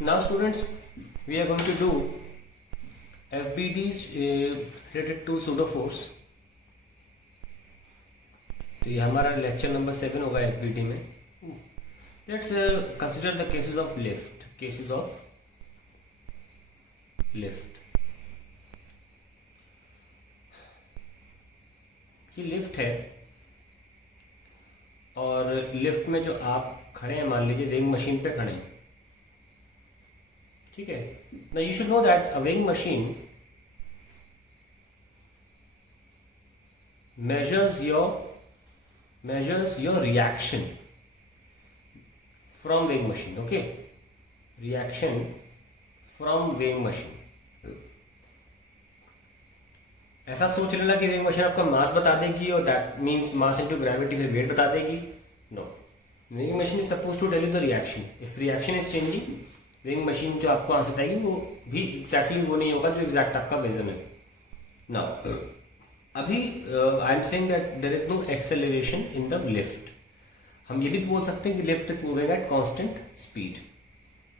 Now students, we are going to do FBDs related to pseudo force. तो ये हमारा lecture number 7 होगा FBD में. Let's consider the cases of lift. Cases of lift. ये lift है और lift में जो आप खड़े हैं, मान लीजिए वेइंग मशीन पे खड़े हैं, ठीक है. Now you should know that a weighing machine measures your reaction from weighing machine. Okay, reaction from weighing machine. ऐसा सोच लेना कि वेइंग मशीन आपका मास बता देगी और that means mass into gravity फिर वेट बता देगी. No, weighing machine is suppose to tell you the reaction. If reaction is changing, weighing machine जो आपको आंसर बताएगी वो भी एग्जैक्टली वो नहीं होगा जो एग्जैक्ट आपका मेजर है. नाउ अभी I am saying that there is no acceleration in the lift. हम ये भी बोल सकते हैं कि lift is moving at constant speed.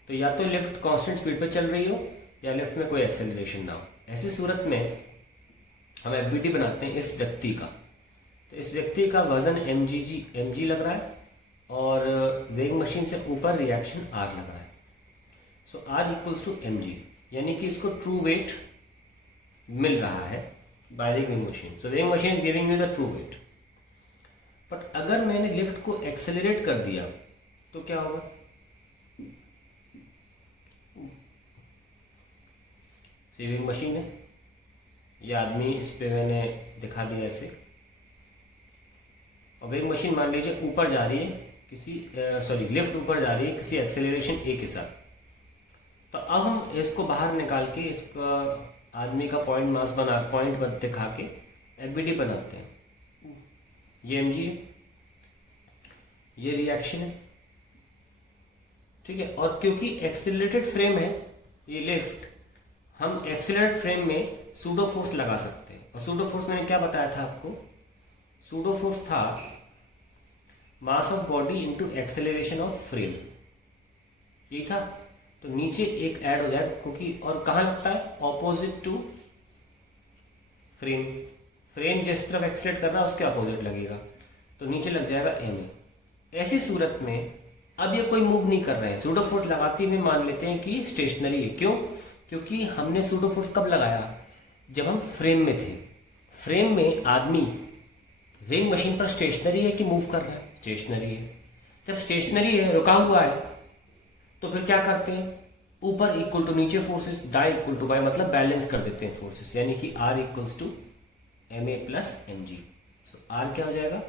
तो या तो लिफ्ट कांस्टेंट स्पीड पर चल रही हो या लिफ्ट में कोई एक्सेलरेशन ना हो. ऐसी सूरत में हम एफबीटी बनाते हैं इस व्यक्ति का. तो इस व्यक्ति का वजन mg लग रहा है और वेइंग मशीन से ऊपर रिएक्शन r लग रहा है. सो r इक्वल्स टू mg, यानी कि इसको ट्रू वेट मिल रहा है by the weighing machine. So weighing machine is giving you the true weight. But अगर मैंने लिफ्ट को एक्सेलरेट कर दिया तो क्या होगा? वेइंग मशीन है, ये आदमी इस पे मैंने दिखा दिया ऐसे, और वेइंग मशीन मान लीजिए ऊपर जा रही है लिफ्ट ऊपर जा रही है किसी एक्सेलरेशन a के साथ. तो अब हम इसको बाहर निकाल के इसका आदमी का पॉइंट दिखा के एफबीटी बनाते हैं. ये mg है, ये रिएक्शन है, ठीक है. और क्योंकि एक्सेलरेटेड फ्रेम है ये लिफ्ट, हम एक्सेलरेटेड फ्रेम में सूडो फोर्स लगा सकते हैं. और सूडो फोर्स मैंने क्या बताया था आपको? सूडो फोर्स था mass of body into acceleration of frame, यही था. तो नीचे एक ऐड हो जाएगा क्योंकि, और कहाँ लगता है? Opposite to frame. फ्रेम जिस तरफ एक्सेलरेट कर रहा है उसके अपोजिट लगेगा, तो नीचे लग जाएगा ma. ऐसी सूरत में अब ये कोई मूव नहीं कर रहे हैं. सूडो फोर्स लगाते हुए मान लेते हैं कि स्टेशनरी है. क्यों? क्योंकि हमने सूडो फोर्स कब लगाया? जब हम फ्रेम में थे. फ्रेम में आदमी वेइंग मशीन पर स्टेशनरी है कि मूव कर रहा है? स्टेशनरी है. जब स्टेशनरी है, रुका हुआ है, तो फिर क्या करते हैं? ऊपर इक्वल टू नीचे फोर्सेस, दाएं इक्वल टू बाएं, मतलब बैलेंस कर देते हैं फोर्सेस, यानी कि R equals to ma plus mg. So R क्या हो जाएगा?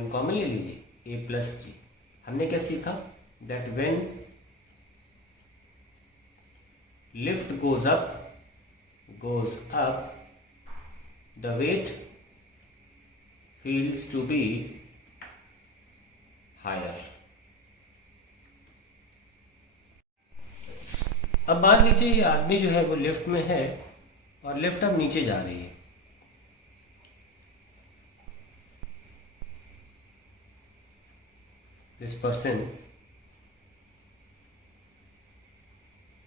m कॉमन ले लीजिए, a प्लस g. हमने क्या सीखा? That when lift goes up, the weight feels to be higher. अब मान लीजिए ये आदमी जो है वो लिफ्ट में है और लिफ्ट अब नीचे जा रही है. This person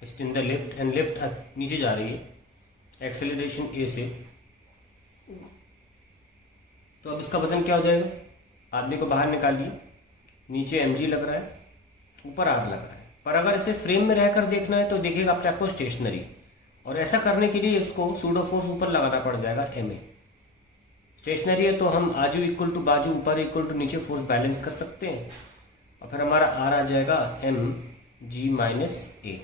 is in the lift and lift अब नीचे जा रही है एक्सेलरेशन a से. तो अब इसका वजन क्या हो जाएगा? आदमी को बाहर निकालिए, नीचे mg लग रहा है, ऊपर r लग रहा है. पर अगर इसे फ्रेम में रहकर देखना है तो देखिएगा अपने आपको स्टेशनरी. और ऐसा करने के लिए इसको सूडो फोर्स ऊपर लगाना पड़ जाएगा ma. स्टेशनरी है तो हम आजू इक्वल टू बाजू, ऊपर इक्वल टू नीचे फोर्स बैलेंस कर सकते हैं, और फिर हमारा r आ जाएगा mg minus a.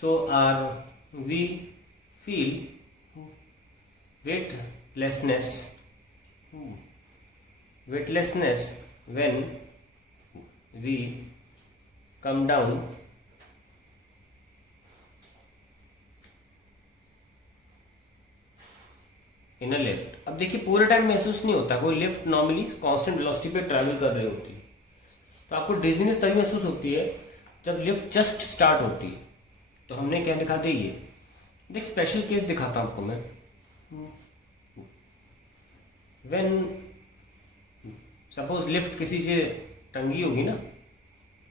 So we feel weightlessness when we come down in a lift. अब देखिए पूरे टाइम महसूस नहीं होता. कोई लिफ्ट नॉर्मली कांस्टेंट वेलोसिटी पे ट्रैवल कर रही होती है, तो आपको डिजीनेस तभी महसूस होती है जब लिफ्ट जस्ट स्टार्ट होती है. तो हमने क्या दिखा दिया? ये एक स्पेशल केस दिखाता हूं आपको मैं. व्हेन सपोज लिफ्ट किसी से टंगी होगी ना,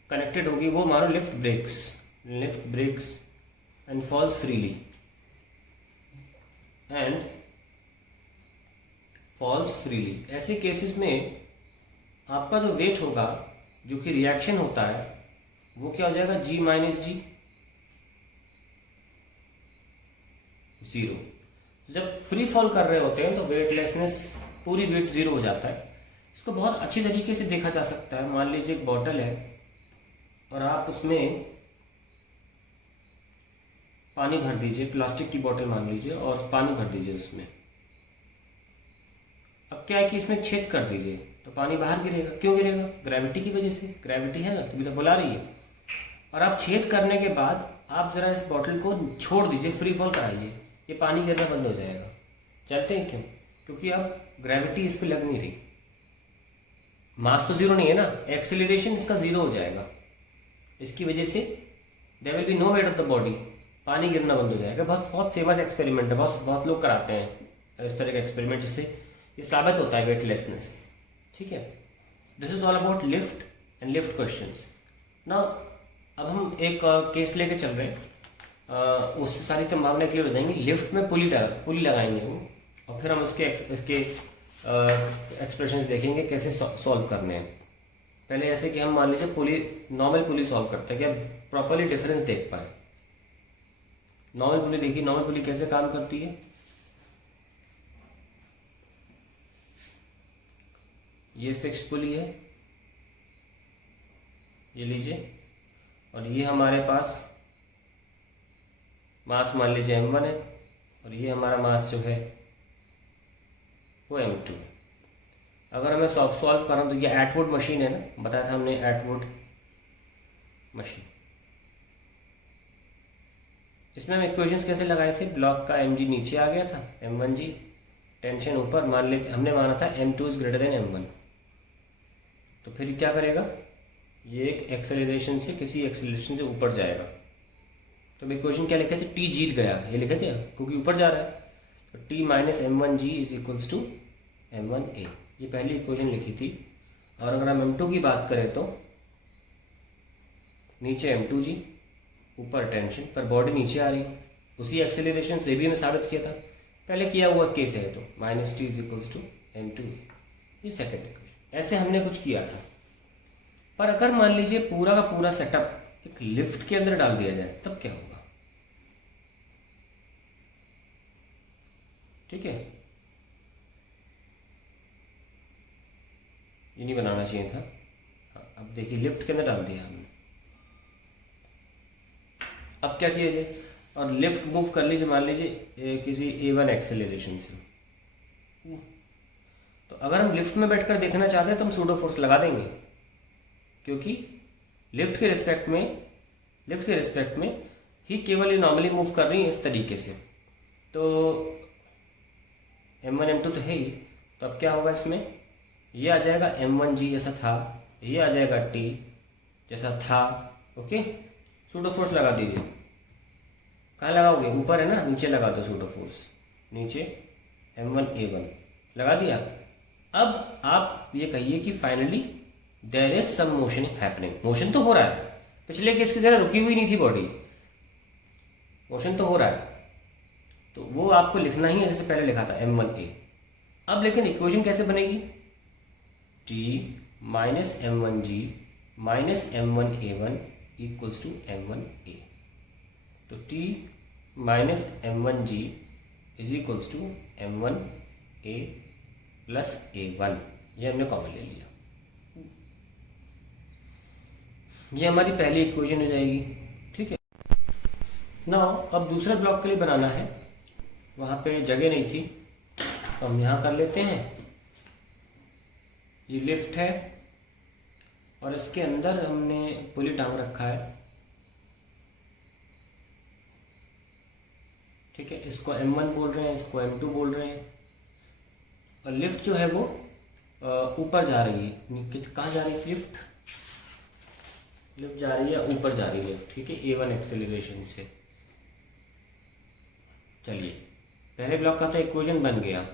कनेक्टेड होगी, वो मानो lift breaks and falls freely ऐसे केसेस में आपका जो वेट होगा, जो कि रिएक्शन होता है, वो क्या हो जाएगा, G माइनस जी, 0। जब फ्री फॉल कर रहे होते हैं तो वेटलेसनेस, पूरी वेट 0 हो जाता है। इसको बहुत अच्छी तरीके से देखा जा सकता है। मान लीजिए एक बॉटल है और आप उसमें पानी भर दीजिए, प्लास्टिक की बोतल मान लीजिए, और पानी भर दीजिए उसमें। अब क्या है कि इसमें छेद कर दीजिए तो पानी बाहर गिरेगा। क्यों गिरेगा? ग्रेविटी की वजह से। ग्रेविटी है ना, तभी तो बुला रही है। और आप छेद करने के बाद आप जरा इस बॉटल को छोड़ दीजिए, फ्री फॉल कराइए, ये पानी गिरना बंद हो जाएगा। जानते हैं क्यों? क्योंकि अब ग्रेविटी इस पर लग नहीं रही। मास तो 0 नहीं है ना, एक्सेलरेशन इसका 0 हो जाएगा। इसकी वजह से there will be no weight of the body, पानी गिरना बंद हो जाएगा। बहुत फेमस एक्सपेरिमेंट है, बहुत लोग कराते हैं इस तरह का एक्सपेरिमेंट, जिससे ये साबित होता है वेटलेसनेस। ठीक है, this is all about lift and lift questions. Now अब हम एक केस लेके चल रहे हैं, उससे सारी संभावनाएं क्लियर हो जाएंगी। लिफ्ट में पुली लगाएंगे हम, और फिर हम इसके एक्सप्रेशंस देखेंगे कैसे सॉल्व करने हैं। पहले ऐसे कि हम मान लीजिए नॉर्मल पुली सॉल्व करते हैं, क्या प्रॉपरली डिफरेंस देख पाए। नॉर्मल पुली देखिए, नॉर्मल पुली कैसे काम करती है। ये फिक्स्ड पुली है, ये लीजिए, और ये हमारे पास मास मान लीजिए m1 है, और ये हमारा मास जो है वो m2 है। अगर हमें सॉल्व करना तो ये एटवुड मशीन है ना, बताया था हमने, एटवुड मशीन। इसमें हम इक्वेशंस कैसे लगाए थे? ब्लॉक का mg नीचे आ गया था, m1g टेंशन ऊपर, मान लेते हमने माना था m2 is greater than m1। तो फिर क्या करेगा, ये एक एक्सेलरेशन से किसी एक्सेलरेशन से ऊपर जाएगा। तो इक्वेशन क्या लिखे थे? t जीत गया, ये लिखे थे, क्योंकि ऊपर जा रहा है। तो t minus m1g is equals to m1a, ये पहली इक्वेशन लिखी थी। और अगर हम m2 की बात करें तो नीचे m2g, ऊपर टेंशन, पर बॉडी नीचे आ रही, उसी एक्सेलरेशन से भी हमें साबित किया था, पहले किया हुआ केस है। तो minus T is equals to m2, ये सेकेंड इक्वेशन। ऐसे हमने कुछ किया था। पर अगर मान लीजिए पूरा का पूरा सेटअप एक लिफ्ट के अंदर डाल दिया जाए, तब क्या होगा? ठीक है, ये नहीं बनाना चाहिए था। हाँ, अब देखिए लिफ्ट के अंदर डाल दिया हमने। अब क्या किया जाए? और लिफ्ट मूव कर लीजिए, मान लीजिए किसी a1 एक्सेलरेशन से। तो अगर हम लिफ्ट में बैठकर देखना चाहते हैं तो हम सूडो फोर्स लगा देंगे, क्योंकि लिफ्ट के रिस्पेक्ट में ही केवल ये नॉर्मली मूव कर रही है इस तरीके से। तो m1 m2 तो है ही, तो अब क्या होगा इसमें? ये आ जाएगा m1g जैसा था, ये आ जाएगा t जैसा था। ओके, सूडो फोर्स लगा दीजिए। कहाँ लगाओगे? ऊपर है ना, नीचे लगा दो सूडो फोर्स, नीचे m1a1 लगा दिया। अब आप ये कहिए कि finally there is some motion happening. Motion तो हो रहा है, पिछले केस की तरह रुकी हुई नहीं थी बॉडी, मोशन तो हो रहा है। तो वो आपको लिखना ही है जैसे पहले लिखा था m1a। अब लेकिन इक्वेशन कैसे बनेगी? t minus m1g minus m1a1 equals to m1a। तो t minus m1g is equals to m1a plus a1, ये हमने कॉमन ले लिया। ये हमारी पहली इक्वेशन हो जाएगी। ठीक है, नाउ अब दूसरे ब्लॉक के लिए बनाना है, वहाँ पे जगह नहीं थी तो हम यहाँ कर लेते हैं। ये लिफ्ट है और इसके अंदर हमने पुली टांग रखा है। ठीक है, इसको m1 बोल रहे हैं, इसको m2 बोल रहे हैं। और लिफ्ट जो है वो ऊपर जा रही है। कहाँ जा रही है लिफ्ट? लिफ्ट जा रही है ऊपर जा रही है लिफ्ट। ठीक है, a1 एक्सेलरेशन से। चलिए, पहले ब्लॉक का तो इक्वेशन बन गया,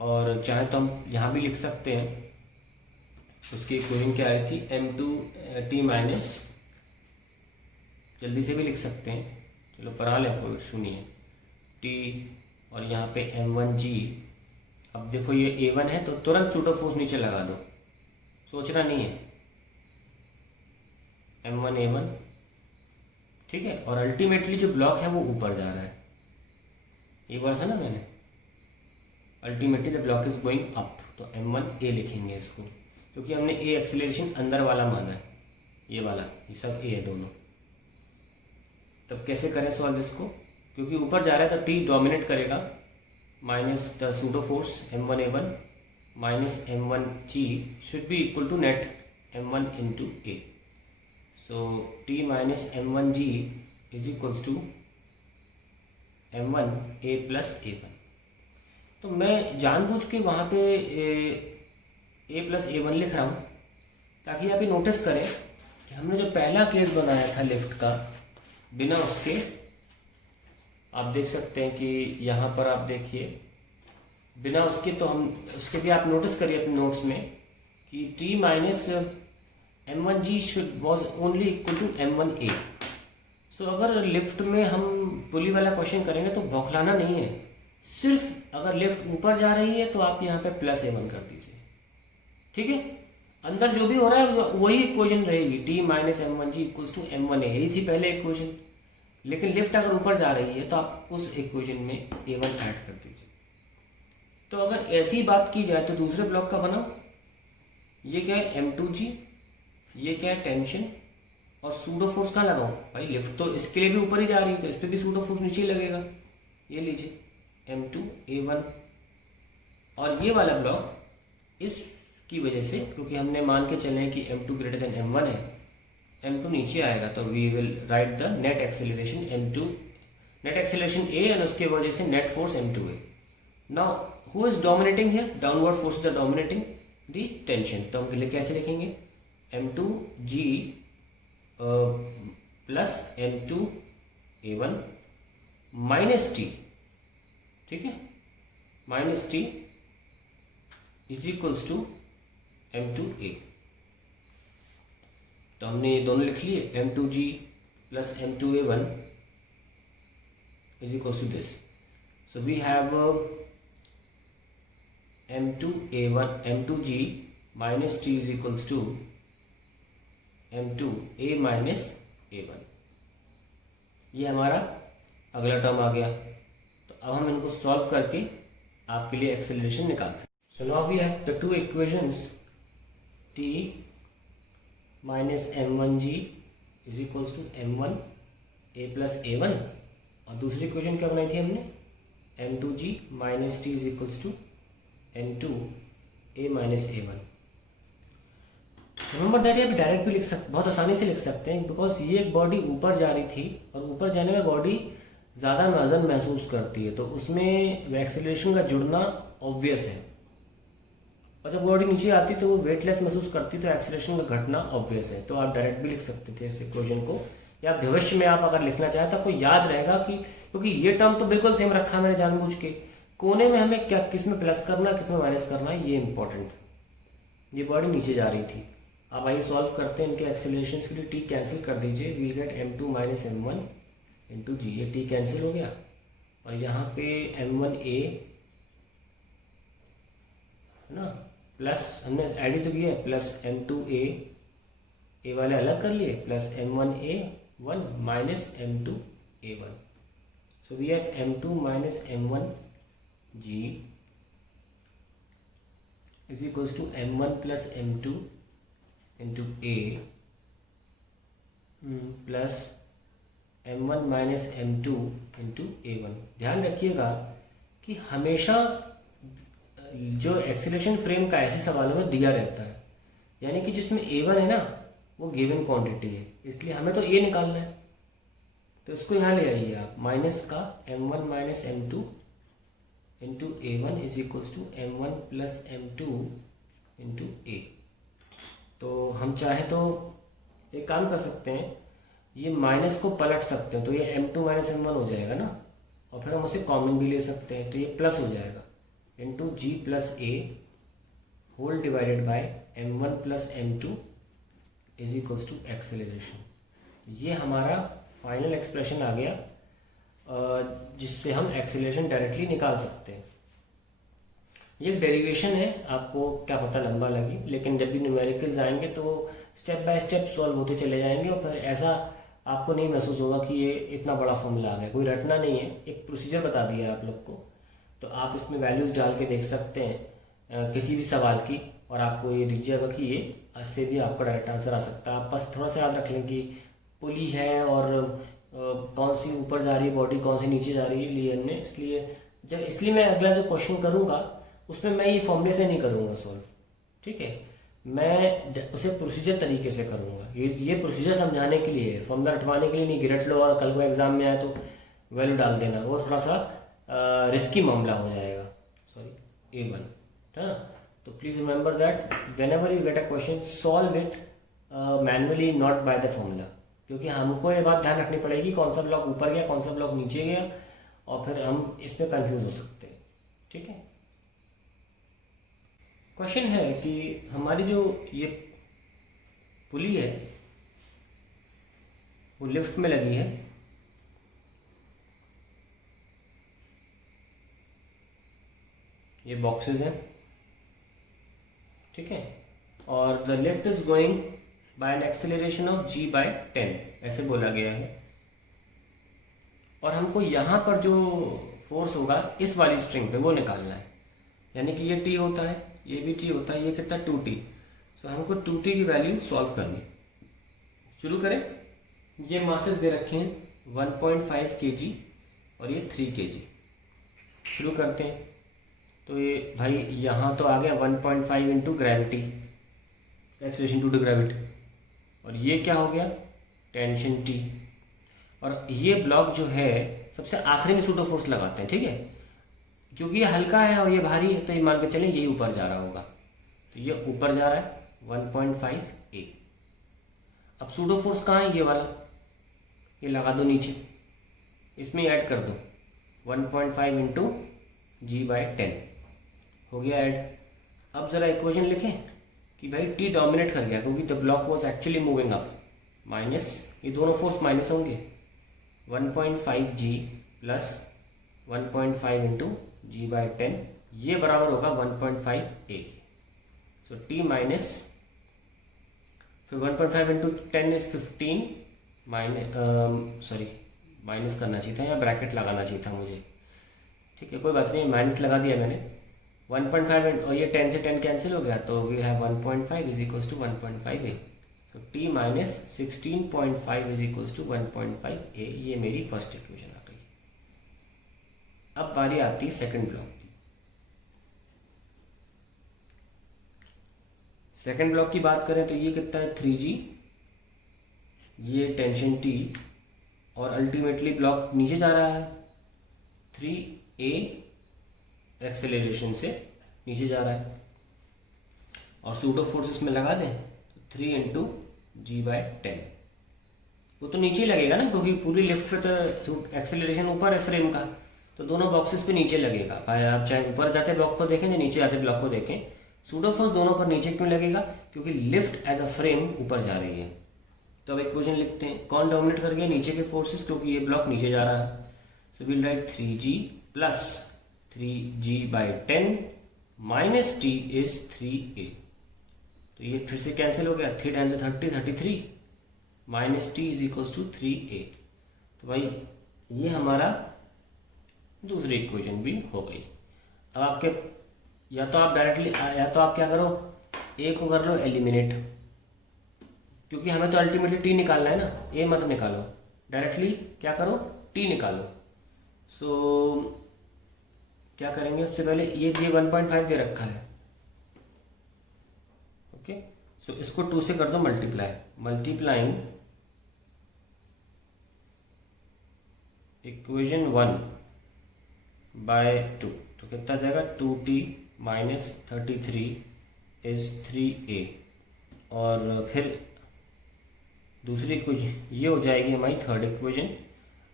और चाहे तो हम यहाँ भी लिख सकते हैं उसकी इक्वेशन क्या आई थी, m2t माइनस, जल्दी से भी लिख सकते हैं, चलो पढ़ा लें, कोई इशू नहीं है, t और यहाँ पे m1g। अब देखो ये a1 है तो तुरंत सूडो फोर्स नीचे लगा दो, सोचना नहीं है, m1 a1, ठीक है। और अल्टीमेटली जो ब्लॉक है वो ऊपर जा रहा है, एक बार था ना मैंने, ultimately the block is going up, तो m1a लिखेंगे इसको, क्योंकि हमने a एक्सेलरेशन अंदर वाला माना है, ये वाला, ये सब a है दोनों। तब कैसे करें सॉल्व इसको, क्योंकि ऊपर जा रहा है तो t डोमिनेट करेगा, minus the pseudo force m1a1 minus m1g should be equal to net m1 into a। So t minus m1g is equals to m1a plus a1। तो मैं जानबूझ के वहाँ पे a प्लस a1 लिख रहा हूँ, ताकि आप ये नोटिस करें कि हमने जो पहला केस बनाया था लिफ्ट का, बिना उसके, आप देख सकते हैं कि यहाँ पर आप देखिए, बिना उसके, तो हम उसके भी आप नोटिस करिए अपने नोट्स में कि t minus m1g should was only equal to m1a। So अगर लिफ्ट में हम पुली वाला क्वेश्चन करेंगे तो बौखलाना नहीं है, सिर्फ अगर लिफ्ट ऊपर जा रही है तो आप यहाँ पे प्लस a1 कर दीजिए, ठीक है। अंदर जो भी हो रहा है वही इक्वेशन रहेगी, t minus m1g equals to m1a, यही थी पहले इक्वेशन। लेकिन लिफ्ट अगर ऊपर जा रही है तो आप उस इक्वेशन में a1 ऐड कर दीजिए। तो अगर ऐसी बात की जाए तो दूसरे ब्लॉक का बनाओ, ये क्या है m2g, ये क्या है टेंशन, और सूडो फोर्स कहाँ लगाओ भाई, लिफ्ट तो इसके लिए भी ऊपर ही जा रही है तो इस पर भी सूडो फोर्स नीचे ही लगेगा। ये लीजिए m2a1, और ये वाला ब्लॉक इसकी वजह से, क्योंकि हमने मान के चले कि m2 ग्रेटर देन m1 है, m2 नीचे आएगा तो we will write the net acceleration m2, net acceleration a, and उसके वजह से net force m2a। Now who is dominating here, downward force is dominating the tension, तो हम लिए कैसे लिखेंगे, m2g plus m2a1 minus t, ठीक है, minus t is equals to m2a। तो हमने ये दोनों लिख लिए, m2g plus m2a1 is equals to this. So we have m2a1 m2g minus t is equals to m2a minus a1। ये हमारा अगला टर्म आ गया। तो अब हम इनको सॉल्व करके आपके लिए एक्सेलरेशन निकाल सकते हैं। So now we have the two equations, t minus m1g is equals to m1a plus a1, और दूसरी इक्वेशन क्या बनाई थी हमने, m2g minus t is equals to m2a minus a1। Remember that, ये डायरेक्ट भी लिख सकते, बहुत आसानी से लिख सकते हैं, बिकॉज ये एक बॉडी ऊपर जा रही थी और ऊपर जाने में बॉडी ज़्यादा वजन महसूस करती है, तो उसमें एक्सेलरेशन का जुड़ना ऑब्वियस है, और जब बॉडी नीचे आती तो वो वेटलेस महसूस करती, तो एक्सेलरेशन का घटना ऑब्वियस है। तो आप डायरेक्ट भी लिख सकते थे इस इक्वेशन को, या भविष्य में आप अगर लिखना चाहें तो आपको याद रहेगा कि, क्योंकि ये टर्म तो बिल्कुल सेम रखा मैंने जानबूझ के, कोने में हमें क्या, किस में प्लस करना है किस में माइनस करना है, ये इंपॉर्टेंट था। ये बॉडी नीचे जा रही थी। अब आइए सॉल्व करते हैं इनके एक्सेलरेशन के लिए, टी कैंसिल कर दीजिए, we'll get m2 minus m1 into g, ये टी कैंसिल हो गया, और यहाँ पे m1a है ना, प्लस हमने ऐड ही तो किया है, प्लस m2a, a वाले अलग कर लिए, plus m1a1 minus m2a1। So we have m2 minus m1g is equals to m1 plus m2 into a plus m1 minus m2 into a1। ध्यान रखिएगा कि हमेशा जो एक्सीलरेशन फ्रेम का ऐसे सवालों में दिया रहता है, यानी कि जिसमें a1 है ना वो गिवन क्वांटिटी है, इसलिए हमें तो a निकालना है, तो इसको यहाँ ले आइए आप, माइनस का m1 minus m2 into a1 is equals to m1 plus m2 into a। तो हम चाहे तो एक काम कर सकते हैं, ये माइनस को पलट सकते हैं, तो ये m2 माइनस m1 हो जाएगा ना, और फिर हम उसे कॉमन भी ले सकते हैं, तो ये प्लस हो जाएगा into g plus a whole divided by m1 plus m2 is equals to acceleration. ये हमारा फाइनल एक्सप्रेशन आ गया जिससे हम एक्सेलरेशन डायरेक्टली निकाल सकते हैं। ये डेरिवेशन है, आपको क्या पता लंबा लगे, लेकिन जब भी न्यूमेरिकल्स आएंगे तो स्टेप बाय स्टेप सॉल्व होते चले जाएंगे और फिर ऐसा आपको नहीं महसूस होगा कि ये इतना बड़ा फॉर्मूला आ गया। कोई रटना नहीं है, एक प्रोसीजर बता दिया है आप लोग को, तो आप इसमें वैल्यूज डाल के देख सकते हैं किसी भी सवाल की, और आपको ये दीजिएगा कि ये इससे भी आपका डायरेक्ट आंसर आ सकता है। आप बस थोड़ा सा याद रख लें कि पुली है और कौन सी ऊपर जा रही है बॉडी, कौन सी नीचे जा रही है लियर में, इसलिए मैं अगला जो क्वेश्चन करूँगा उसमें मैं ये फॉर्मूले से नहीं करूँगा सॉल्व, ठीक है, मैं उसे प्रोसीजर तरीके से करूँगा। ये प्रोसीजर समझाने के लिए, फॉर्मूला रटवाने के लिए नहीं, गिरट लो और कल को एग्जाम में आए तो वैल्यू डाल देना, वो थोड़ा सा रिस्की मामला हो जाएगा। सॉरी A1, है ना। तो please remember that when ever you get a question solve it manually, not by the formula, क्योंकि हमको ये बात ध्यान रखनी पड़ेगी कौन सा ब्लॉक ऊपर गया कौन सा ब्लॉक नीचे गया, और फिर हम इसमें कंफ्यूज हो सकते हैं, ठीक है। क्वेश्चन है कि हमारी जो ये पुली है वो लिफ्ट में लगी है, ये बॉक्सेस हैं, ठीक है, और the lift is going by an acceleration of g/10 ऐसे बोला गया है, और हमको यहाँ पर जो फोर्स होगा इस वाली स्ट्रिंग पे वो निकालना है, यानी कि ये t होता है, ये भी t होता है, ये कितना 2t। सो हमको 2t की वैल्यू सॉल्व करनी। शुरू करें। ये मासेस दे रखे हैं 1.5 kg और ये 3 kg। शुरू करते हैं। तो ये भाई यहाँ तो आ गया 1.5 into gravity, acceleration to the gravity, और ये क्या हो गया टेंशन t, और ये ब्लॉक जो है सबसे आखिरी में सूडो फोर्स लगाते हैं, ठीक है, क्योंकि ये हल्का है और ये भारी है, तो ये मान के चलें यही ऊपर जा रहा होगा, तो ये ऊपर जा रहा है 1.5 A। अब सूडो फोर्स कहाँ है, ये वाला, ये लगा दो नीचे, इसमें ऐड कर दो 1.5 इंटू g/10 हो गया ऐड। अब जरा इक्वेशन लिखें कि भाई t डोमिनेट कर गया क्योंकि the block was actually moving up, minus ये दोनों फोर्स माइनस होंगे, 1.5g प्लस 1.5 इंटू g/10, ये बराबर होगा 1.5 A के। सो t माइनस, फिर 1.5 इंटू 10 इज 15, माइनस करना चाहिए था या ब्रैकेट लगाना चाहिए था मुझे, ठीक है, कोई बात नहीं, माइनस लगा दिया मैंने। 1.5 और ये 10 से 10 कैंसिल हो गया, तो we have 1.5 is equals to 1.5 A। So t minus 16.5 is equals to 1.5 A। ये मेरी फर्स्ट इक्वेशन आ गई। अब बारी आती है सेकंड ब्लॉक की। सेकंड ब्लॉक की बात करें तो ये कितना है 3g, ये टेंशन t, और अल्टीमेटली ब्लॉक नीचे जा रहा है 3a एक्सेलरेशन से नीचे जा रहा है, और सूडो फोर्सेस में लगा दें 3 इंटू g/10, वो तो नीचे लगेगा ना, क्योंकि पूरी लिफ्ट पे तो एक्सेलरेशन ऊपर है फ्रेम का, तो दोनों बॉक्सेस पे नीचे लगेगा। भाई आप चाहे ऊपर जाते ब्लॉक को देखें या नीचे जाते ब्लॉक को देखें, सूडो फोर्स दोनों पर नीचे क्यों लगेगा, क्योंकि लिफ्ट एज अ फ्रेम ऊपर जा रही है। तो अब इक्वेशन लिखते हैं, कौन डोमिनेट कर गया, नीचे के फोर्सेस, क्योंकि ये ब्लॉक नीचे जा रहा है। So will write 3g plus 3g/10 minus t is 3a। तो ये फिर से कैंसिल हो गया, 3 times 30 33 minus t is equals to 3a। तो भाई ये हमारा दूसरी इक्वेशन भी हो गई। अब आपके या तो आप डायरेक्टली, या तो आप क्या करो, a को कर लो एलिमिनेट, क्योंकि हमें तो अल्टीमेटली t निकालना है ना, a मत निकालो, डायरेक्टली क्या करो t निकालो। सो क्या करेंगे, सबसे पहले ये 1.5 दे रखा है, ओके, सो इसको 2 से कर दो मल्टीप्लाई, मल्टीप्लाइंग इक्वेशन 1 बाय 2, तो कितना जाएगा 2t माइनस 33 इज 3a, और फिर दूसरी इक्वेशन ये हो जाएगी हमारी थर्ड इक्वेशन।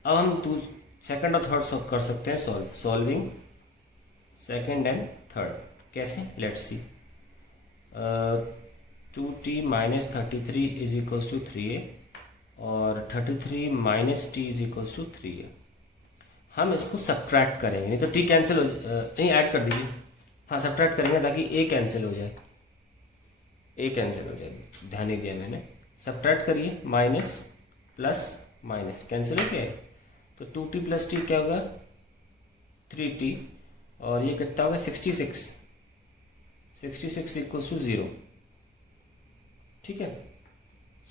अब हम सेकंड और थर्ड कर सकते हैं सॉल्विंग सेकंड एंड थर्ड। कैसे, let's see. 2t minus 33 is equals to 3a और 33 minus T is equals to 3a। हम इसको सब्ट्रैक्ट करेंगे, नहीं तो टी कैंसिल हो नहीं, ऐड कर दीजिए। हाँ सब्ट्रैक्ट करेंगे ताकि ए कैंसिल हो जाए, ए कैंसिल हो जाएगी, ध्यान नहीं दिया मैंने। सब्ट्रैक्ट करिए, माइनस प्लस माइनस कैंसिल हो गया है, तो 2t प्लस टी क्या होगा 3t, और ये कितना होगा 66 इक्वल्स टू 0। ठीक है,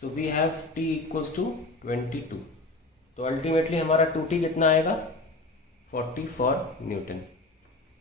so we have t equals to 22। तो अल्टीमेटली हमारा 2t कितना आएगा 44 न्यूटन।